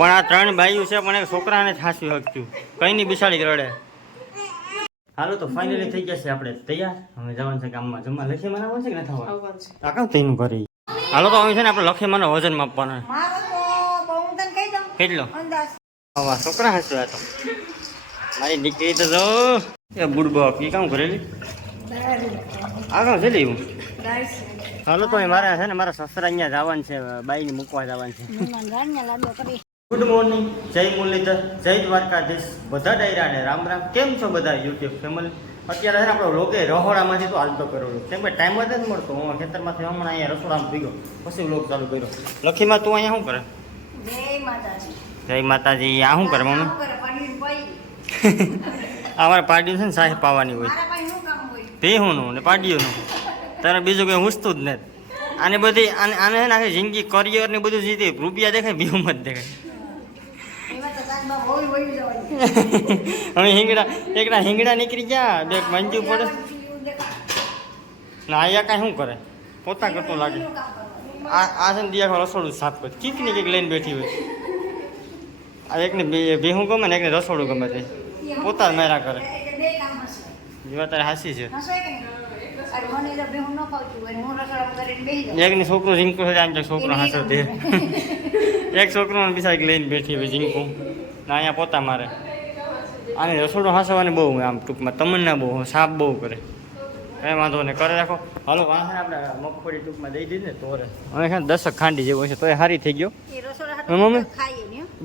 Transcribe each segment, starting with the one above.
પણ આ ત્રણ ભાઈઓ છે પણ એક છોકરાને છાસી હકતું. કઈ નહીં બિસાડી રડે. હાલો તો ફાઇનલી થઈ ગયા છે આપણે. તૈયાર? હવે જવાનું છે ગામમાં. જમવા લખી બનાવવાનું છે કે નથી થવાનું આ કામ તૈનું કરી હાલો તો હવે છે ને આપણે લખી મને વજન માપવાનો. મારો તો બહુ હું કહી દઉં. કેટલો? અંદાજ. આવા છોકરા આ તો. મારી દીકરી તો જો. એ બુડબો એ કામ કરેલી? આ કામ છે. હું હાલો તો મારે છે ને મારા સસરા અહીંયા જવાનું છે બાઈને મૂકવા જવાનું છે. ગુડ મોર્નિંગ જય મુરલીધર જય દ્વારકાધીશ. બધા ડાયરાને રામ રામ. કેમ છો બધા યુટ્યુબ ફેમિલી અત્યારે છે ને આપણો લોકે રહોડામાંથી તો હાલતો કરેલો કેમ કે ટાઈમ જ નથી મળતો. હું ખેતરમાંથી હમણાં અહીંયા રસોડામાં પી પછી લોક ચાલુ કર્યો. લખીમાં તું અહીંયા શું કરે? જય માતાજી. આ શું કરે મમ્મી? અમારે પાડ્યું છે ને સાહેબ પાવાની હોય. ભેહુંનું ને પાડ્યુંનું તારે બીજું કંઈ હુસતું જ નથી. આને બધી આને આને છે ને આખી જિંદગી કરિયર ને બધું જીતી રૂપિયા દેખાય ભીહું જ દેખાય એમાં તો તાજમાં હોય હોય જવાનું હવે હિંગડા એકડા હિંગડા નીકળી ગયા બે મંજુ પડે. ના અહીંયા કાંઈ શું કરે? પોતા કરતો લાગે. આ આ છે ને દિયા રસોડું સાફ કરે કીક ને કીક લઈને બેઠી હોય. આ એકને ભેહું ગમે ને એકને રસોડું ગમે તે પોતા જ માર્યા કરે. જેવા તારે હાસી છે. એકની છોકરો ઝીંકુ છે આમ છોકરો હાસો તે એક છોકરો બિસાર લઈને બેઠી હોય ઝીંકુ. ના અહીંયા પોતા મારે. આને રસોડું હાસવાની બહુ આમ ટૂંકમાં તમન્ના બહુ સાપ બહુ કરે. કઈ વાંધો નહીં કરે રાખો. હાલો વાંધો આપણે મગફળી ટૂંકમાં દઈ દીધી ને તોરે હવે. છે દસક ખાંડી જેવું છે તોય સારી થઈ ગયો. એ મમ્મી?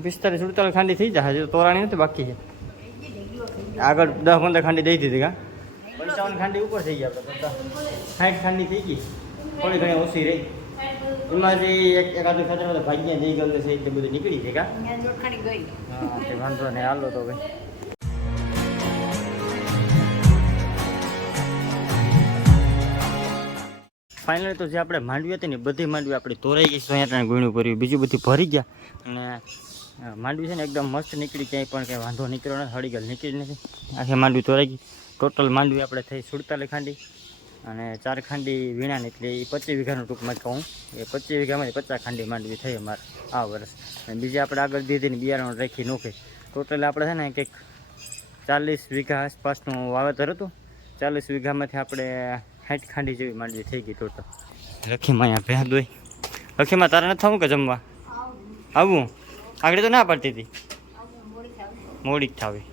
પિસ્તાલીસ સુડતાલીસ ખાંડી થઈ જાય હજુ તોરાણી નથી બાકી છે. એ. આગળ દસ પંદર ખાંડી દઈ દીધી કા? પંચાવન ખાંડી ઉપર થઈ ગયા આપણે સાઠ ખાંડી થઈ ગઈ. થોડી ઘણી ઓછી રહી. એમાં જે એક એકાદું ખાતર ભાગ્યા જઈ ગયું છે એટલે બધું નીકળી છે કા? ગઈ. હા વાંધો નહીં હાલો તો ભાઈ. ફાઇનલી તો જે આપણે માંડવી હતી ને બધી માંડવી આપણી તોરાઈ ગઈ સોયા ગુણ્યું કર્યું બીજું બધી ભરી ગયા. અને માંડવી છે ને એકદમ મસ્ત નીકળી ક્યાંય પણ કંઈ વાંધો નીકળ્યો નથી હળી ગયેલ નીકળી નથી. આખી માંડવી તોરાઈ ગઈ. ટોટલ માંડવી આપણે થઈ સુડતાલી ખાંડી. અને ચાર ખાંડી વીણા નીકળી એ પચીસ વીઘાનું ટૂંકમાં કહું. એ પચીસ વીઘામાંથી પચાસ ખાંડી માંડવી થઈ અમારે આ વર્ષ. અને બીજી આપણે આગળ દીધીને બિયારણ રાખી નોખી. ટોટલ આપણે છે ને કંઈક ચાલીસ વીઘા આસપાસનું વાવેતર હતું. ચાલીસ વીઘામાંથી આપણે સાઠ ખાંડી જેવી માંડવી થઈ ગઈ ટોટલ લખીમાં અહીંયા ભેં દોઈ. લખીમાં તારે નથી થવું કે જમવા? આવું? આગળ તો ના પડતી હતી? મોડી જ થાવી.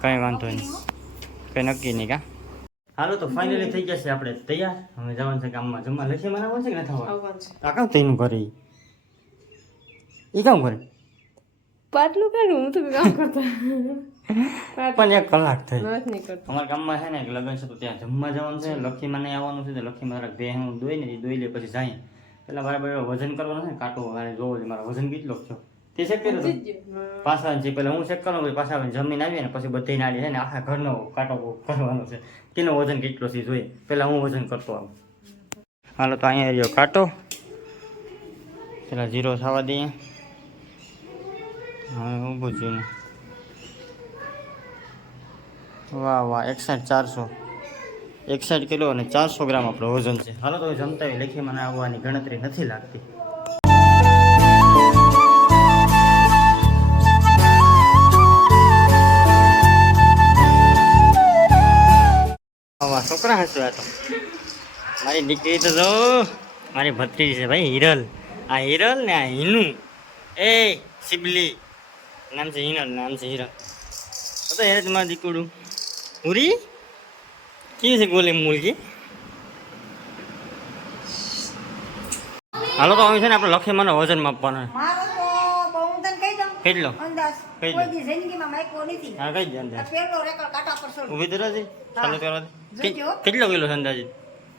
કંઈ વાંધો નહીં. કંઈ નક્કી નહીં કા? હાલો તો ફાઇનલી થઈ ગયા છે આપણે. તૈયાર? હવે જવાનું છે ગામમાં. જમવા લખી મનાવવાનું છે કે નથી થવાનું? આ કામ તૈનું કરે એ કામ કરે? પાટલું કાઢું હું તો કામ કરતા પણ એક કલાક થઈ. અમારા ગામમાં છે ને એક લગ્ન છે તો ત્યાં જમવા જવાનું છે. લખી મને આવવાનું છે તો લખી મારા બે હું દોઈ ને દોઈ લે પછી જાય. પેલા બરાબર વજન કરવાનું છે કાંટો મારે જોવો છે મારા વજન કેટલો થયો? તે શેક કર્યું તો પાછા છે પેલા હું શેક કરું પછી પાછા જમીન આવી ને પછી બધી નાળી છે ને આખા ઘરનો કાંટો કરવાનો છે. તેનો વજન કેટલો છે જોઈએ. પેલા હું વજન કરતો આવું. હાલો તો અહીંયા રહ્યો કાંટો. પેલા જીરો થવા દઈએ. હવે ઊભું છું વાહ વાહ એકસાઠ ચારસો. એકસાઠ કિલો અને ચારસો ગ્રામ આપણો વજન છે. હાલો તો જમતા લેખી મને આવવાની ગણતરી નથી લાગતી. આવા છોકરા હસુ આ તો. મારી દીકરી તો જો મારી ભત્રીજી છે ભાઈ હિરલ. આ હિરલ ને આ હિનુ. એ સિબલી. નામ છે હિરલ નામ છે હિરલ. તો હેરે તમારી દીકરું. ઉરી કેવી છે ગોલી મૂલજી હાલો તો હવે છે ને આપણે લખી મને વજન માપવાનું મારો કેટલો? અંદાજ કોઈ દી જિંદગીમાં માયકો નથી. હા કઈ જ આ પેલો રેકોર્ડ કાંટા પર છોડ ઊભી તો રહેજે. ચાલુ કરવા દે. કેટલો કિલો છે અંદાજે?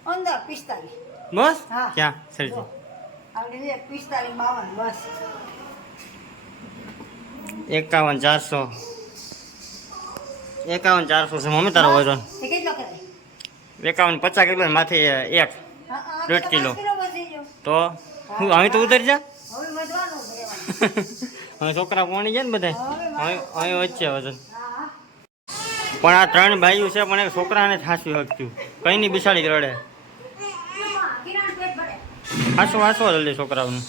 અંદર પિસ્તાલીસ. બસ? હા. ક્યાં? સરજી આવડી લે બસ. એકાવન ચારસો. એકાવન ચારસો છે મમ્મી તારો વજન એકાવન પચાસ કિલો માથે એક. દોઢ કિલો. તો? હું હવે તો ઉતરી જા? હવે. છોકરા પોણી ગયા ને બધા? હવે વચ્ચે વજન પણ આ ત્રણ ભાઈઓ છે પણ એક છોકરાને છાસવી હકતું કઈ નહીં બિસાડી રડે? હાસો હાસો જલ્દી છોકરાઓનું.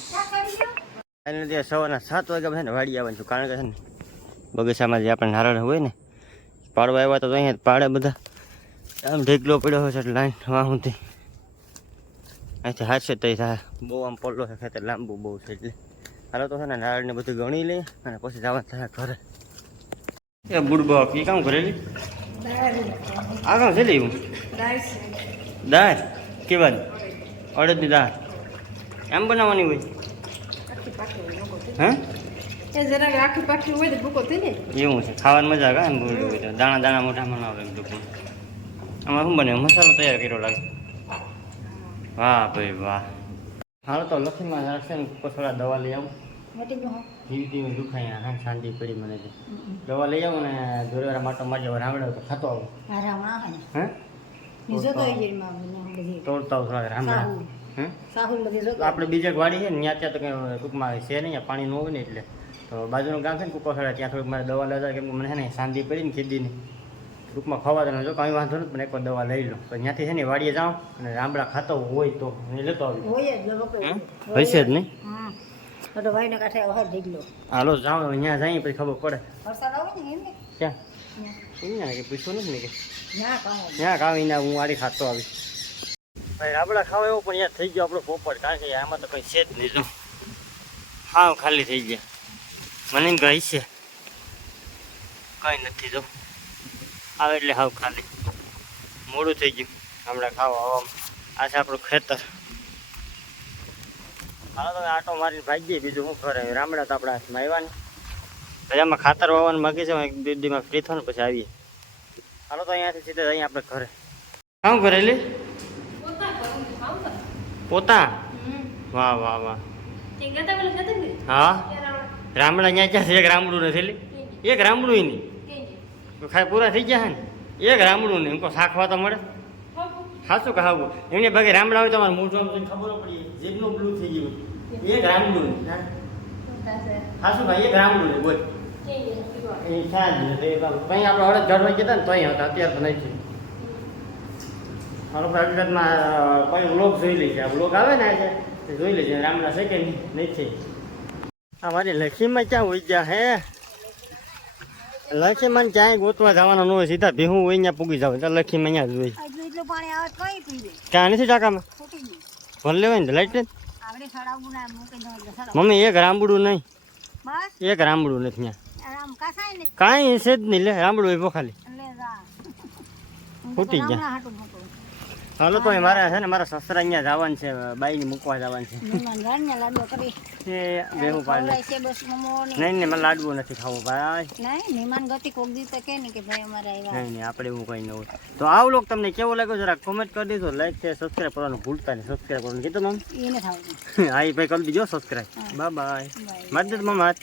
સવારના સાત વાગ્યા પછી વાડી આવવાનું છું. કારણ કે છે ને બગીચામાં જે આપણે નારળ હોય ને પાડવા આવ્યા તો અહીંયા પાડે બધા. આમ ઢીકલો પડ્યો હોય છે એટલે લાઈન વાહુંથી અહીંથી હાથશે તો થાય. બહુ આમ પડલો છે ખેતર લાંબુ બહુ છે એટલે. હાલો તો છે ને નારળને બધું ગણી લે અને પછી જવા થાય ઘરે. એ બુડબો એ કામ કરેલી? આ કામ છે હું દાળ. કેવાની? અડદની દાળ. એમ બનાવવાની હોય? હે? એવું છે. ખાવાની મજા આવે એમ બોલું હોય દાણા દાણા મોઢામાં આવે એમ આમાં શું બને? મસાલો તૈયાર કર્યો લાગે. વાહ ભાઈ વાહ. હાલો તો લક્ષ્મીમાં રાખશે ને થોડા દવા લઈ આવું. મટી ગયું દુખાય હા શાંતિ પડી મને દવા લઈ આવું ને જોરવાળા માટો મારી જવા રામડે તો ખાતો આવું. હા આવે હે? તોડતા થોડા રામડા આપણે બીજે વાડી છે ને ત્યાં ત્યાં તો કંઈ ટૂંકમાં છે નહીં પાણી ન હોય ને એટલે. તો બાજુનું ગામ છે ને કુકોસડા ત્યાં થોડીક મારે દવા લેતા કેમ કે મને છે ને શાંતિ પડી ને ખેદીની. ટૂંકમાં ખવા તો જો કંઈ વાંધો નથી પણ એકવાર દવા લઈ લો. તો ત્યાંથી છે ને વાડીએ જાઉં અને રામડા ખાતો હોય તો એ લેતો આવી જ હશે જ નહીં? હા હાલો જાઉં અહીંયા ત્યાં જઈએ પછી ખબર પડે. ને ને? ક્યાં? પૂછવું નથી ને કે? ના કામ ત્યાં હું વાડી ખાતો આવી ભાઈ રાબડા ખાવા એવો પણ યાર થઈ ગયો આપણો પોપટ કારણ કે આમાં તો કંઈ છે જ નહીં જો. હાવ ખાલી થઈ ગયા. મને કહી છે કંઈ નથી જો. આવે એટલે હાવ ખાલી. મોડું થઈ ગયું હમણાં ખાવા આવવામાં આ છે આપણું ખેતર. હાલો તો આટો મારીને ભાગી જઈએ બીજું શું કરે? રામડા તો આપણા હાથમાં આવ્યા ને પછી આમાં ખાતર વાવવાનું માગી છે એક બે દીમાં ફ્રી થવાનું પછી આવીએ. હાલો તો અહીંયાથી સીધા અહીંયા આપણે ઘરે. કામ કરેલી પોતા વાહ વાહ વાહ. હા? રામડા? અહીંયા ક્યાં છે એક રામડું નથી લે. એક રામડું નહીં. ખાઈ પૂરા થઈ ગયા છે ને? એક રામડું નહીં, એમ શાખવા તો મળે? સાચું કહાવું એમને ભાગે રામડા હોય તમારે મોઢું આમ ખબર પડી. જીભનું બ્લુ થઈ ગયું. એક રામડું સાચું ભાઈ એક રામડું નહીં, બોલ. નથી આપણે હળદ ઘર હોય ને તો અહીં હતા, અત્યારે તો નહીં મારો હકીકતમાં કોઈ વ્લોગ જોઈ લઈશ આ વ્લોગ આવે ને આજે જોઈ લેજે રામડા છે કે નહીં? નથી. આ મારી લખીમાં ક્યાં હોય ગયા હે? લખીમાં ક્યાંય ગોતવા જવાના ન હોય સીધા ભીહું હોય ત્યાં પૂગી જાવ તો લખીમાં અહીંયા જ હોય. આટલું એટલું પાણી આવે તો કઈ પી લે ક્યાં નથી ટાંકામાં ભલે લેવાય ને લાઈટ મમ્મી એક રામડું નહીં. એક રામડું નથી ત્યાં. કાંઈ છે જ નહીં લે રામડું હોય ખાલી. ફૂટી ગયા. હાલો તો મારે છે ને મારા સસરા અહીંયા જવાનું છે બાઈને મૂકવા જવાનું છે. ને નહીં નહીં મને લાડવું નથી ખાવું ભાઈ. નહીં ને નહીં આપણે એવું કંઈ ન હોય. તો આવું લોક તમને કેવો લાગ્યો જરા કોમેન્ટ કરી દીધો લાઈક છે સબસ્ક્રાઈબ કરવાનું ભૂલતા નહીં સબસ્ક્રાઈબ કરવાનું કીધું મમ હા એ ભાઈ કરી દીજો સબસ્ક્રાઈબ બાય બાય બાય મમ મમ્મા.